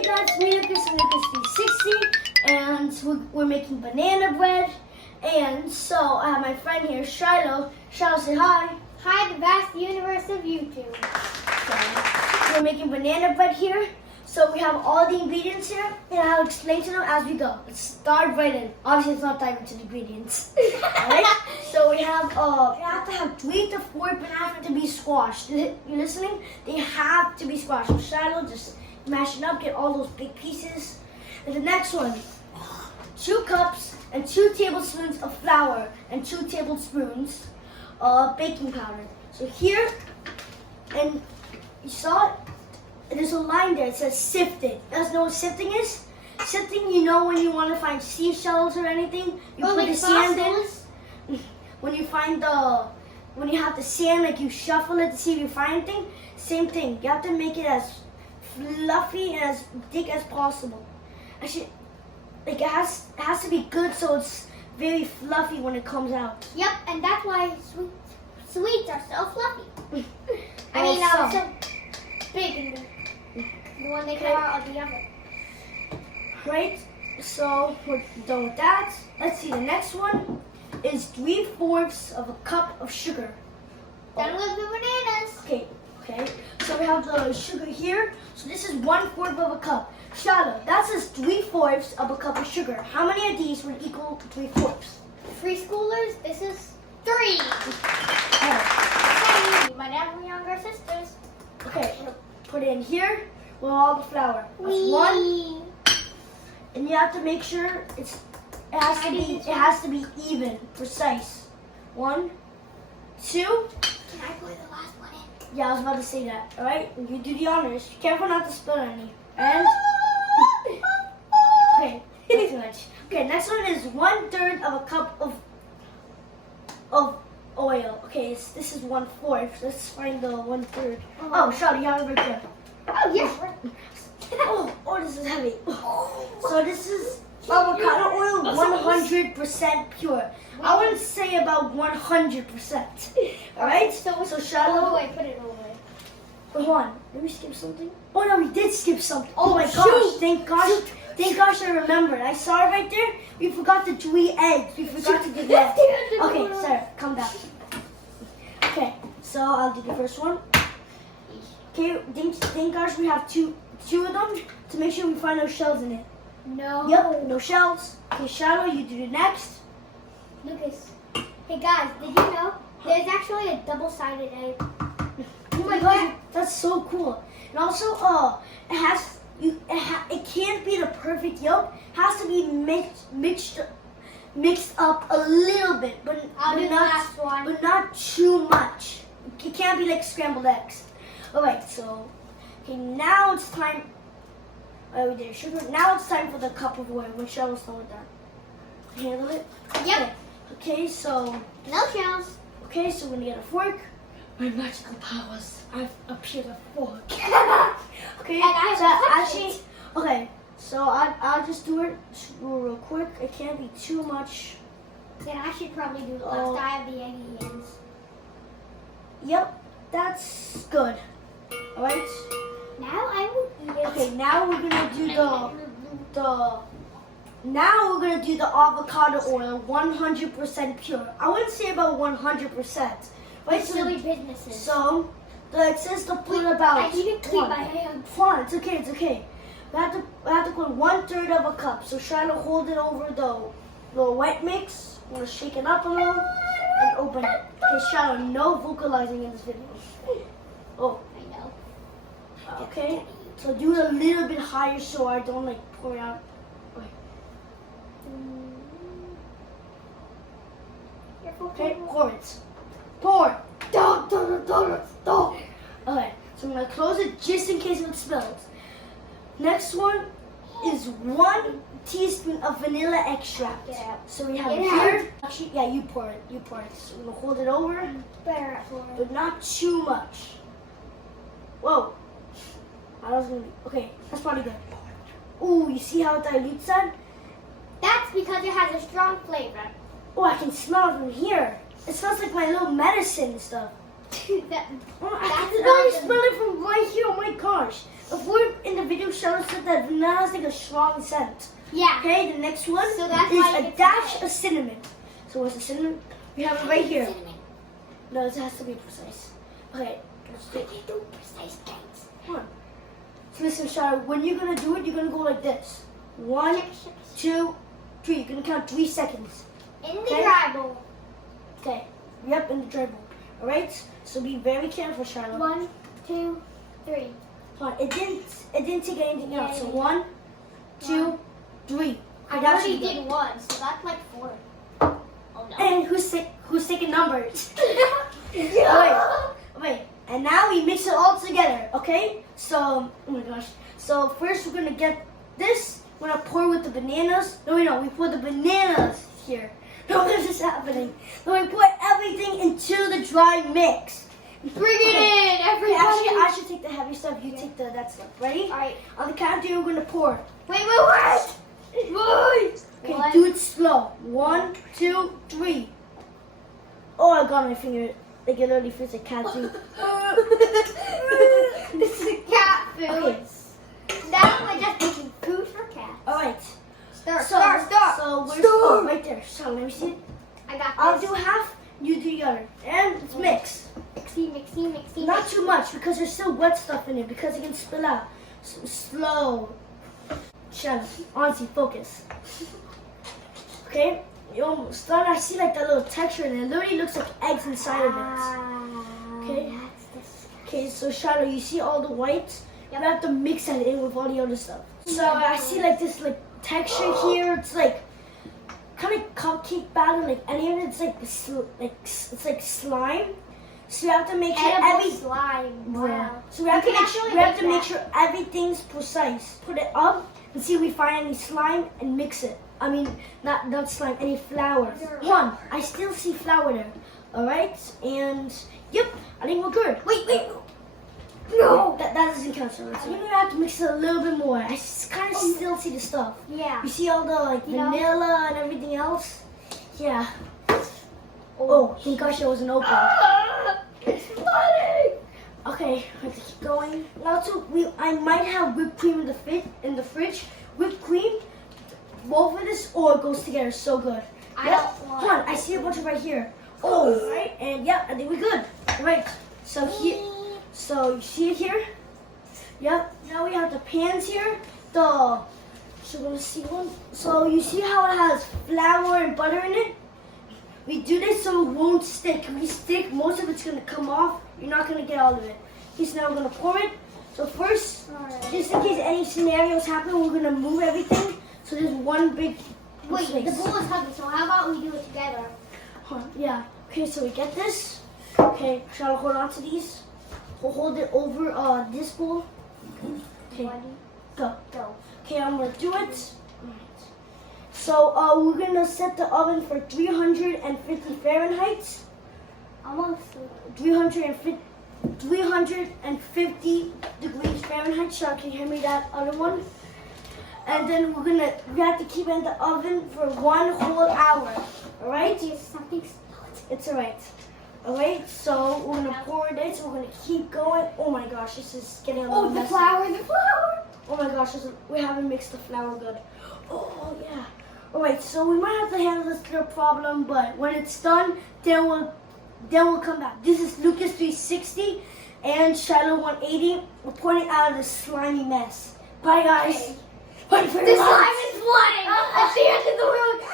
Hey guys, me Lucas and Lucas360, and we're making banana bread. And so I have my friend here, Shiloh. Shiloh, say hi. Hi, the vast universe of YouTube. So we're making banana bread here. So we have all the ingredients here, and I'll explain to them as we go. Let's dive right in. Obviously, it's not diving into the ingredients. Alright? So we have to have 3 to 4 bananas to be squashed. You listening? They have to be squashed. So Shiloh, just mash it up, get all those big pieces. And the next one, 2 cups and 2 tablespoons of flour and 2 tablespoons of baking powder. So here, and you saw it, there's a line there, it says sifted. You guys know what sifting is? Sifting, you know when you want to find seashells or anything, you put the sand in. When you have the sand, like you shuffle it to see if you find anything, same thing. You have to make it as fluffy and as thick as possible. Actually, like it has to be good so it's very fluffy when it comes out. Yep, and that's why sweets are so fluffy. So big in the one they come out of the oven. Right, so we're done with that. Let's see, the next one is 3/4 of a cup of sugar. Done with the bananas. Okay. So we have the sugar here. So this is 1/4 of a cup. Shiloh, that says 3/4 of a cup of sugar. How many of these would equal 3/4? Preschoolers, this is 3. Oh. You might have younger sisters. Okay, I'm gonna put it in here with all the flour. That's 1, and you have to make sure it has to be even, precise. 1, 2. Can I put the last one in? Yeah, I was about to say that. All right, you do the honors. Be careful not to spill any. And okay, not too much. Okay, next one is 1/3 of a cup of oil. Okay, this is 1/4. Let's find the 1/3. Oh, Charlotte, you have it right there. Oh, yes. Oh, this is heavy. So this is avocado oil, 100% pure. I wouldn't say about 100%. All right. So All the Charlotte, way, put it all the way. hold on. Did we skip something? Oh no, we did skip something. Oh my Shoot. gosh! Thank gosh, I remembered. I saw it right there. We forgot to do eggs. We forgot to do that. Okay, sorry. Calm down. Okay, so I'll do the first one. Okay, thank gosh we have two of them to make sure we find no shells in it. No. Yep, no shells. Okay, Shiloh, you do the next. Lucas. Hey guys, did you know there's actually a double-sided egg? Oh my god, that's so cool. And also, it can't be the perfect yolk. It has to be mixed up a little bit, but I'll do the last one. But not too much. It can't be like scrambled eggs. All right, so now it's time. We did sugar. Now it's time for the cup of oil. When Shell's done with that, handle it. Yep. Okay, so No shells. okay, so we're gonna get a fork. My magical powers. I've appeared a fork. Okay, And I so have actually, okay, so I'll just do it real quick. It can't be too much. Then I should probably do the last. I have the eggy ends. Yep, that's good. All right. Now I will eat it. Okay, now we're gonna do Now we're gonna do the avocado oil, 100% pure. I wouldn't say about 100%. Right? Silly businesses. So, it says to put about. I need to clean my hands. Fine, it's okay. We have to put 1/3 of a cup. So try to hold it over the wet mix. I'm gonna shake it up a little and open it. Okay, Shiloh, no vocalizing in this video. Oh, I know. okay. So do it a little bit higher so I don't like pour it out. Okay, pour it. Pour. Okay, so I'm gonna close it just in case it spills. Next one is 1 teaspoon of vanilla extract. Get out. So we have Get here. Actually, yeah, you pour it. So we're gonna hold it over, Better. but not too much. Whoa. I was gonna. Okay, that's probably good. Ooh, you see how it dilutes that? That's because it has a strong flavor. Oh, I can smell it from here. It smells like my little medicine and stuff. that, Oh, I That's can already not the- smell it from right here. Oh my gosh. before in the video, Charlotte said that vanilla has like a strong scent. Yeah. Okay, the next one So that's is why a it's dash red. of cinnamon. So what's the cinnamon? We have it right here. Cinnamon. No, it has to be precise. Okay, I can do precise things. come on. So listen, Charlotte, when you're gonna do it, you're gonna go like this. 1, Shake, shake, 2, 3. You're gonna count 3 seconds. shake. In the Okay. dry bowl. Okay. Yep, in the dry bowl. All right. So be very careful, Charlotte. 1, 2, 3. Come on. It didn't take anything Yeah, else. So yeah. 1, 2, 3. I Okay, that already should be did good. 1, so that's like 4. Oh no. And who's taking numbers? Yeah. Wait. And now we mix it all together. Okay. So oh my gosh. So first we're gonna get this. We're gonna pour with the bananas. No, we put the bananas here. No, this is happening. Then we put everything into the dry mix. Bring it in, Okay, everybody. actually, I should take the heavy stuff. You take that stuff. Ready? Alright. On the count of 3, we're gonna pour. Wait. Okay, One. do it slow. 1, 2, 3. Oh, I got my finger. Like it literally feels like cat food. This is cat food. Okay. Now we're just making food for cats. All right. Start. So where's oh, right there. So let me see. I got I'll this. do half. You do the other. And it's mix. Mixy. Not too much because there's still wet stuff in it because it can spill out. So slow. Shut up. Honestly, focus. Okay. You almost done. I see like that little texture in it. It literally looks like eggs inside of it. Okay. Okay, so Shadow, you see all the whites? Yep. You have to mix that in with all the other stuff. So I see like this like texture here. It's like kind of cupcake batter. Like any of it's like it's like slime. So you have to make sure Edible slime. Wow. Yeah. So we have to You can make sure actually we have make to make that. sure everything's precise. Put it up and see if we find any slime and mix it. I mean, not slime, any flour. One, I still see flour there. All right, and yep, I think we're good. Wait. No, that doesn't count. So we're gonna have to mix it a little bit more. I kind of still see the stuff. Yeah. You see all the like Yeah. vanilla and everything else? Yeah. Oh, thank gosh it wasn't open. It's funny. Okay, I have to keep going. Also, I might have whipped cream in the fridge. Whipped cream, both of this, or it goes together so good. I Yep. don't want Hold on, I see a bunch of right here. Oh, right, and yeah, I think we're good. Right, so here, so you see it here? Yep. Now we have the pans here. So we're gonna see one. So you see how it has flour and butter in it? We do this so it won't stick. If we stick, most of it's gonna come off. You're not gonna get all of it. Okay, so now we're gonna pour it. So first, just in case any scenarios happen, we're gonna move everything. So there's one big Wait, place. the bowl is heavy, so how about we do it together? Yeah. Okay, so we get this. Okay, shall I hold on to these? We'll hold it over this bowl. Okay, Ready? go. Go. Okay, I'm gonna do it. So we're gonna set the oven for 350 Fahrenheit. Almost. 350 degrees Fahrenheit. So can you hear me that other one? And then we have to keep it in the oven for 1 whole hour. All right? Something. It's all right. All right. So we're gonna pour this. We're gonna keep going. Oh my gosh, this is getting a little Oh, the messy. flour. Oh my gosh, we haven't mixed the flour good. Oh yeah. All right. So we might have to handle this little problem, but when it's done, then we'll come back. This is Lucas 360 and Shiloh 180. We're pouring out of this slimy mess. Bye guys. Bye for The slime is flooding at the end of the room.